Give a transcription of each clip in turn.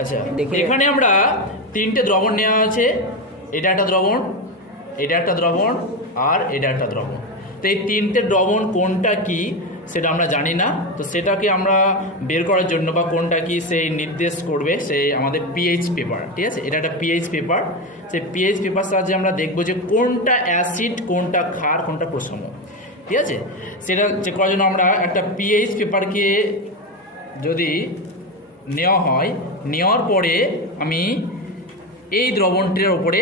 আচ্ছা এখানে আমরা তিনটে দ্রবণ নেওয়া আছে। এটা একটা দ্রবণ, এটা একটা দ্রবণ, আর এটা একটা দ্রবণ। তো এই তিনটে দ্রবণ কোনটা কি সেটা আমরা জানি না। তো সেটাকে আমরা বের করার জন্য বা কোনটা কি সেই নির্দেশ করবে সেই আমাদের পিএইচ পেপার ঠিক আছে? এটা একটা পিএইচ পেপার সেই পিএইচ পেপার সাহায্যে আমরা দেখব যে কোনটা অ্যাসিড কোনটা ক্ষার, কোনটা প্রসম, ঠিক আছে? সেটা চেক করার জন্য আমরা একটা পিএইচ পেপারকে যদি নেওয়া হয়। নেওয়ার পরে আমি এই দ্রবণটির ওপরে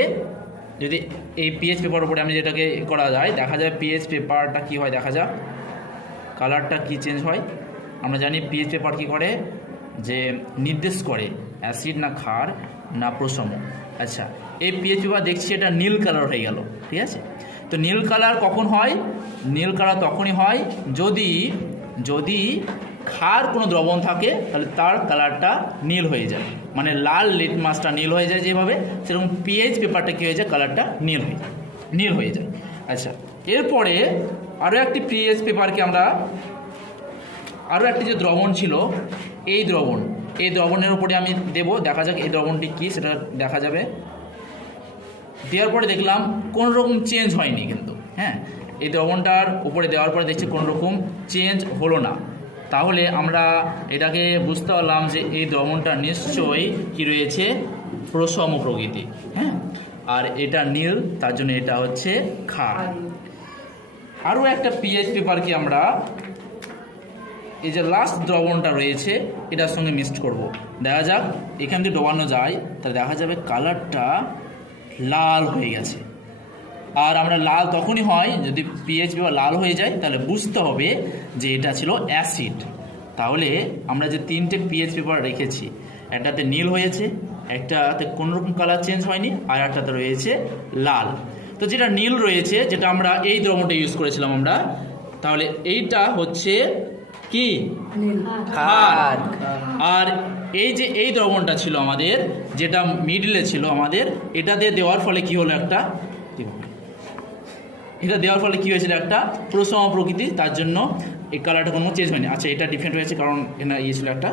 যদি এই পিএইচ পেপার উপরে আমি যেটাকে করা যায়, দেখা যায় পিএইচ পেপারটা কি হয় দেখা যাক। কালারটা কি চেঞ্জ হয়? আমরা জানি পিএইচ পেপার কি করে? যে নির্দেশ করে অ্যাসিড না ক্ষার না প্রসম আচ্ছা এই পিএইচ পেপার দেখছি এটা নীল কালার হয়ে গেল, ঠিক আছে? তো নীল কালার কখন হয়? নীল কালার তখনই হয় যদি যদি ক্ষার কোনো দ্রবণ থাকে, তাহলে তার কালারটা নীল হয়ে যায়। মানে লাল লিটমাসটা নীল হয়ে যায় যেভাবে, সেরকম পিএইচ পেপারটা কী হয়ে যায়, কালারটা নীল হয়ে যায়, নীল হয়ে যায়। আচ্ছা এরপরে আরও একটি পিএইচ পেপারকে আমরা আরও একটি যে দ্রবণ ছিল, এই দ্রবণ, এই দ্রবণের উপরে আমি দেব, দেখা যাক এই দ্রবণটি কী, সেটা দেখা যাবে। দেওয়ার পরে দেখলাম কোনো রকম চেঞ্জ হয়নি কিন্তু হ্যাঁ এই দ্রবণটার উপরে দেওয়ার পরে দেখছি কোনো রকম চেঞ্জ হলো না। তাহলে আমরা এটাকে বুঝতে পারলাম যে এই দ্রবণটা নিশ্চয়ই কি রয়েছে? প্রসম প্রকৃতি হ্যাঁ? আর এটা নীল, তার জন্য এটা হচ্ছে ক্ষার আরও একটা পিএইচ পেপারকে আমরা? এই যে লাস্ট দ্রবণটা রয়েছে, এটার সঙ্গে মিক্সড করব। দেখা যাক, এখান দিয়ে ডোবানো যায়, তাহলে দেখা যাবে কালারটা লাল হয়ে গেছে। আর আমরা লাল তখনই হয় যদি পিএইচ পেপার লাল হয়ে যায় তাহলে বুঝতে হবে যে এটা ছিল অ্যাসিড তাহলে আমরা যে তিনটে পিএইচ পেপার রেখেছি একটাতে নীল হয়েছে একটাতে কোনো রকম কালার চেঞ্জ হয়নি আর একটাতে রয়েছে লাল। তো যেটা নীল রয়েছে যেটা আমরা এই দ্রবণটা ইউজ করেছিলাম আমরা তাহলে এইটা হচ্ছে কি? ক্ষার আর এই যে এই দ্রবণটা ছিল আমাদের যেটা মিডলে ছিল আমাদের এটা দিয়ে দেওয়ার ফলে কি হলো একটা? এটা দেওয়ার ফলে কী হয়েছিল একটা প্রসম প্রকৃতি তার জন্য এই কালারটা কোনো চেঞ্জ হয়নি। আচ্ছা এটা ডিফারেন্ট হয়েছে কারণ এখানে ইয়ে ছিল একটা,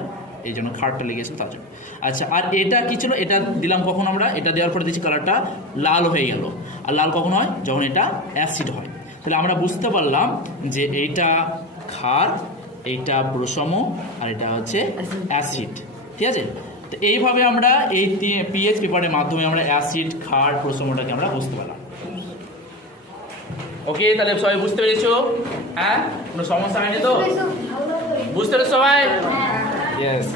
এই জন্য খাটটা লেগেছিল তার জন্য। আচ্ছা আর এটা কি ছিল? এটা দিলাম কখন আমরা? এটা দেওয়ার পরে দিচ্ছি কালারটা লাল হয়ে গেল। আর লাল কখন হয়? যখন এটা অ্যাসিড হয়। তাহলে আমরা বুঝতে পারলাম যে এইটা ক্ষার, এইটা প্রসম, আর এটা হচ্ছে অ্যাসিড ঠিক আছে? তো এইভাবে আমরা এই পিএইচ পেপারের মাধ্যমে আমরা অ্যাসিড ক্ষার, প্রসমটাকে আমরা বুঝতে পারলাম। ওকে তাহলে সবাই বুঝতে পেরেছ? হ্যাঁ? কোনো সমস্যা হয়নি তো? বুঝতে পেরেছ সবাই? ইয়েস